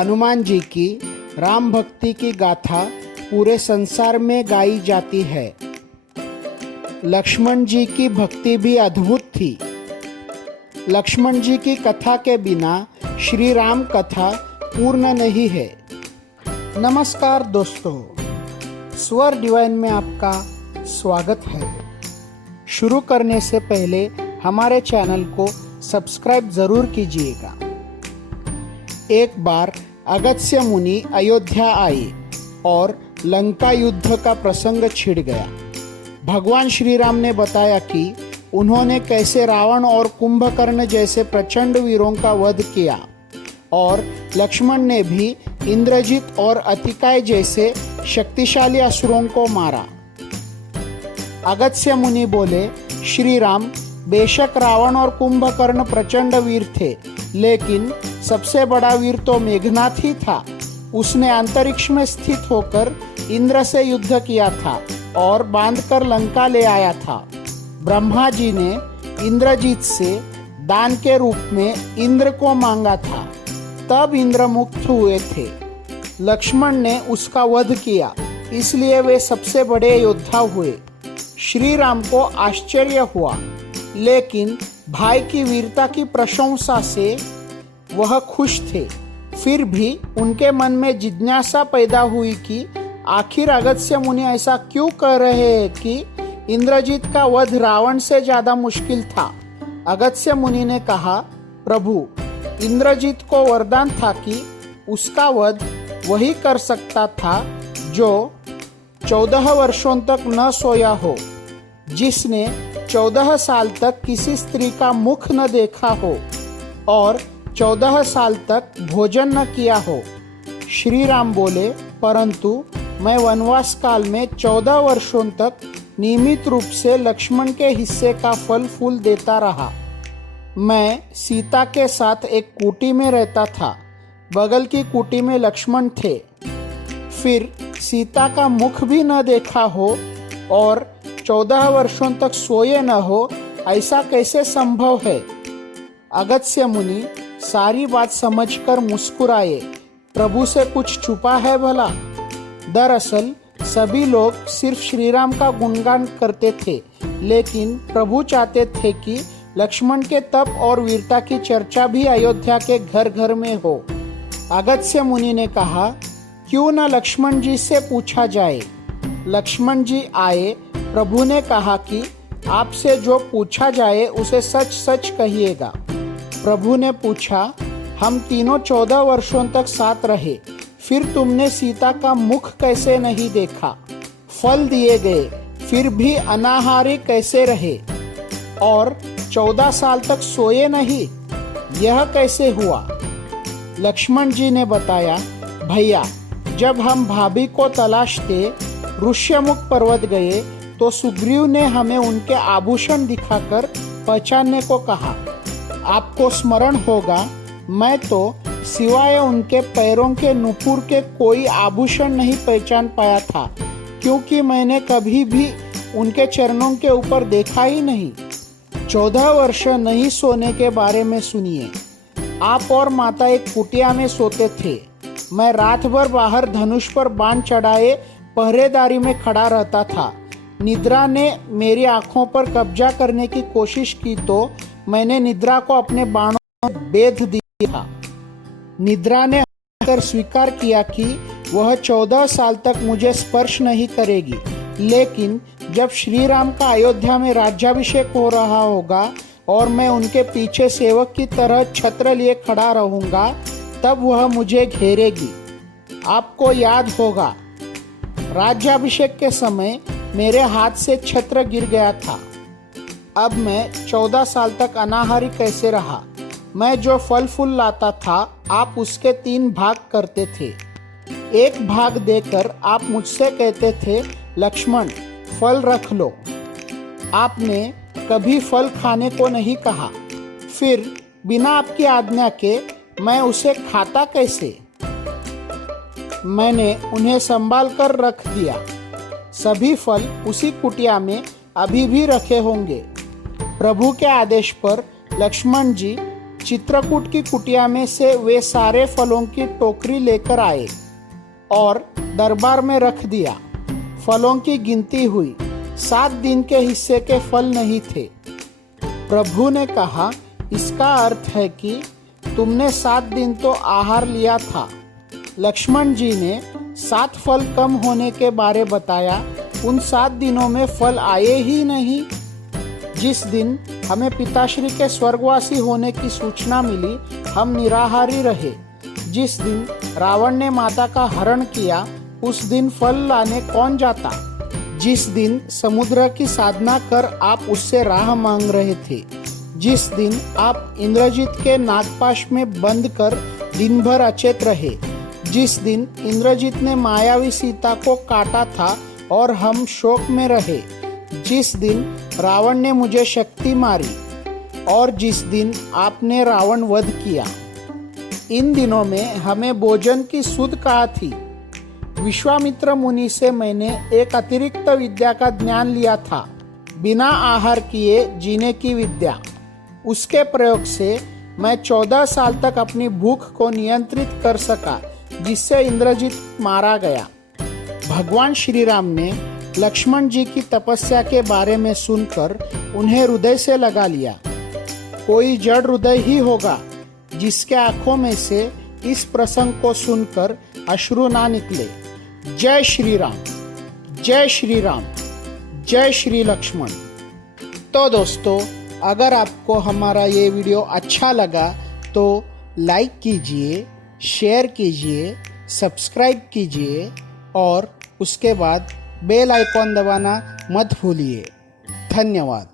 हनुमान जी की राम भक्ति की गाथा पूरे संसार में गाई जाती है। लक्ष्मण जी की भक्ति भी अद्भुत थी। लक्ष्मण जी की कथा के बिना श्री राम कथा पूर्ण नहीं है। नमस्कार दोस्तों, स्वर डिवाइन में आपका स्वागत है। शुरू करने से पहले हमारे चैनल को सब्सक्राइब जरूर कीजिएगा। एक बार अगस्त्य मुनि अयोध्या आए और लंका युद्ध का प्रसंग छिड़ गया। भगवान श्री राम ने बताया कि उन्होंने कैसे रावण और कुंभकर्ण जैसे प्रचंड वीरों का वध किया और लक्ष्मण ने भी इंद्रजित और अतिकाय जैसे शक्तिशाली असुरों को मारा। अगस्त्य मुनि बोले, श्री राम बेशक रावण और कुंभकर्ण प्रचंड वीर थे, लेकिन सबसे बड़ा वीर तो मेघनाथ ही था। उसने अंतरिक्ष में स्थित होकर इंद्र से युद्ध किया था और बांधकर लंका ले आया था। ब्रह्मा जी ने इंद्रजीत से दान के रूप में इंद्र को मांगा था, तब इंद्र मुक्त हुए थे। लक्ष्मण ने उसका वध किया, इसलिए वे सबसे बड़े योद्धा हुए। श्री राम को आश्चर्य हुआ, लेकिन भाई की वीरता की प्रशंसा से वह खुश थे। फिर भी उनके मन में जिज्ञासा पैदा हुई कि आखिर अगस्त्य मुनि ऐसा क्यों कह रहे हैं कि इंद्रजीत का वध रावण से ज्यादा मुश्किल था। अगस्त्य मुनि ने कहा, प्रभु, इंद्रजीत को वरदान था कि उसका वध वही कर सकता था जो 14 वर्षों तक न सोया हो, जिसने 14 साल तक किसी स्त्री का मुख न देखा हो और 14 साल तक भोजन न किया हो। श्री राम बोले, परंतु मैं वनवास काल में 14 वर्षों तक नियमित रूप से लक्ष्मण के हिस्से का फल फूल देता रहा। मैं सीता के साथ एक कुटी में रहता था। बगल की कुटी में लक्ष्मण थे। फिर सीता का मुख भी न देखा हो और 14 वर्षों तक सोए न हो, ऐसा कैसे संभव है? अगस्त्य मुनि सारी बात समझकर मुस्कुराए। प्रभु से कुछ छुपा है भला? दरअसल सभी लोग सिर्फ श्री राम का गुणगान करते थे, लेकिन प्रभु चाहते थे कि लक्ष्मण के तप और वीरता की चर्चा भी अयोध्या के घर घर में हो। अगस्त्य मुनि ने कहा, क्यों न लक्ष्मण जी से पूछा जाए। लक्ष्मण जी आए। प्रभु ने कहा कि आपसे जो पूछा जाए उसे सच सच कहिएगा। प्रभु ने पूछा, हम तीनों 14 वर्षों तक साथ रहे, फिर तुमने सीता का मुख कैसे नहीं देखा? फल दिए गए, फिर भी अनाहारी कैसे रहे और 14 साल तक सोए नहीं? यह कैसे हुआ? लक्ष्मण जी ने बताया, भैया, जब हम भाभी को तलाशते ऋष्यमुख पर्वत गए तो सुग्रीव ने हमें उनके आभूषण दिखाकर पहचानने को कहा। आपको स्मरण होगा, मैं तो सिवाय उनके पैरों के नुपुर के कोई आभूषण नहीं पहचान पाया था, क्योंकि मैंने कभी भी उनके चरणों के ऊपर देखा ही नहीं। 14 वर्ष नहीं सोने के बारे में सुनिए। आप और माता एक कुटिया में सोते थे। मैं रात भर बाहर धनुष पर बाण चढ़ाए पहरेदारी में खड़ा रहता था। निद्रा ने मेरी आंखों पर कब्जा करने की कोशिश की तो मैंने निद्रा को अपने बाणों में बेध दिया। निद्रा ने आकर स्वीकार किया कि वह 14 साल तक मुझे स्पर्श नहीं करेगी, लेकिन जब श्री राम का अयोध्या में राज्याभिषेक हो रहा होगा और मैं उनके पीछे सेवक की तरह छत्र लिए खड़ा रहूंगा, तब वह मुझे घेरेगी। आपको याद होगा, राज्याभिषेक के समय मेरे हाथ से छत्र गिर गया था। अब मैं 14 साल तक अनाहारी कैसे रहा? मैं जो फल फूल लाता था, आप उसके 3 भाग करते थे। एक भाग देकर आप मुझसे कहते थे, लक्ष्मण, फल रख लो। आपने कभी फल खाने को नहीं कहा। फिर बिना आपकी आज्ञा के मैं उसे खाता कैसे? मैंने उन्हें संभाल कर रख दिया। सभी फल उसी कुटिया में अभी भी रखे होंगे। प्रभु के आदेश पर लक्ष्मण जी चित्रकूट की कुटिया में से वे सारे फलों की टोकरी लेकर आए और दरबार में रख दिया। फलों की गिनती हुई, 7 दिन के हिस्से के फल नहीं थे। प्रभु ने कहा, इसका अर्थ है कि तुमने 7 दिन तो आहार लिया था। लक्ष्मण जी ने 7 फल कम होने के बारे बताया। उन 7 दिनों में फल आए ही नहीं। जिस दिन हमें पिताश्री के स्वर्गवासी होने की सूचना मिली, हम निराहारी रहे। जिस दिन रावण ने माता का हरण किया, उस दिन फल लाने कौन जाता? जिस दिन समुद्र की साधना कर आप उससे राह मांग रहे थे, जिस दिन आप इंद्रजीत के नागपाश में बंद कर दिन भर अचेत रहे, जिस दिन इंद्रजीत ने मायावी सीता को काटा था और हम शोक में रहे, जिस दिन रावण ने मुझे शक्ति मारी और जिस दिन आपने रावण वध किया, इन दिनों में हमें भोजन की सुध कहा थी। विश्वामित्र मुनि से मैंने एक अतिरिक्त विद्या का ज्ञान लिया था, बिना आहार किए जीने की विद्या। उसके प्रयोग से मैं 14 साल तक अपनी भूख को नियंत्रित कर सका, जिससे इंद्रजीत मारा गया। भगवान श्री राम ने लक्ष्मण जी की तपस्या के बारे में सुनकर उन्हें हृदय से लगा लिया। कोई जड़ हृदय ही होगा जिसके आंखों में से इस प्रसंग को सुनकर अश्रु ना निकले। जय श्री राम, जय श्री राम, जय श्री लक्ष्मण। तो दोस्तों, अगर आपको हमारा ये वीडियो अच्छा लगा तो लाइक कीजिए, शेयर कीजिए, सब्सक्राइब कीजिए और उसके बाद बेल आइकॉन दबाना मत भूलिए। धन्यवाद।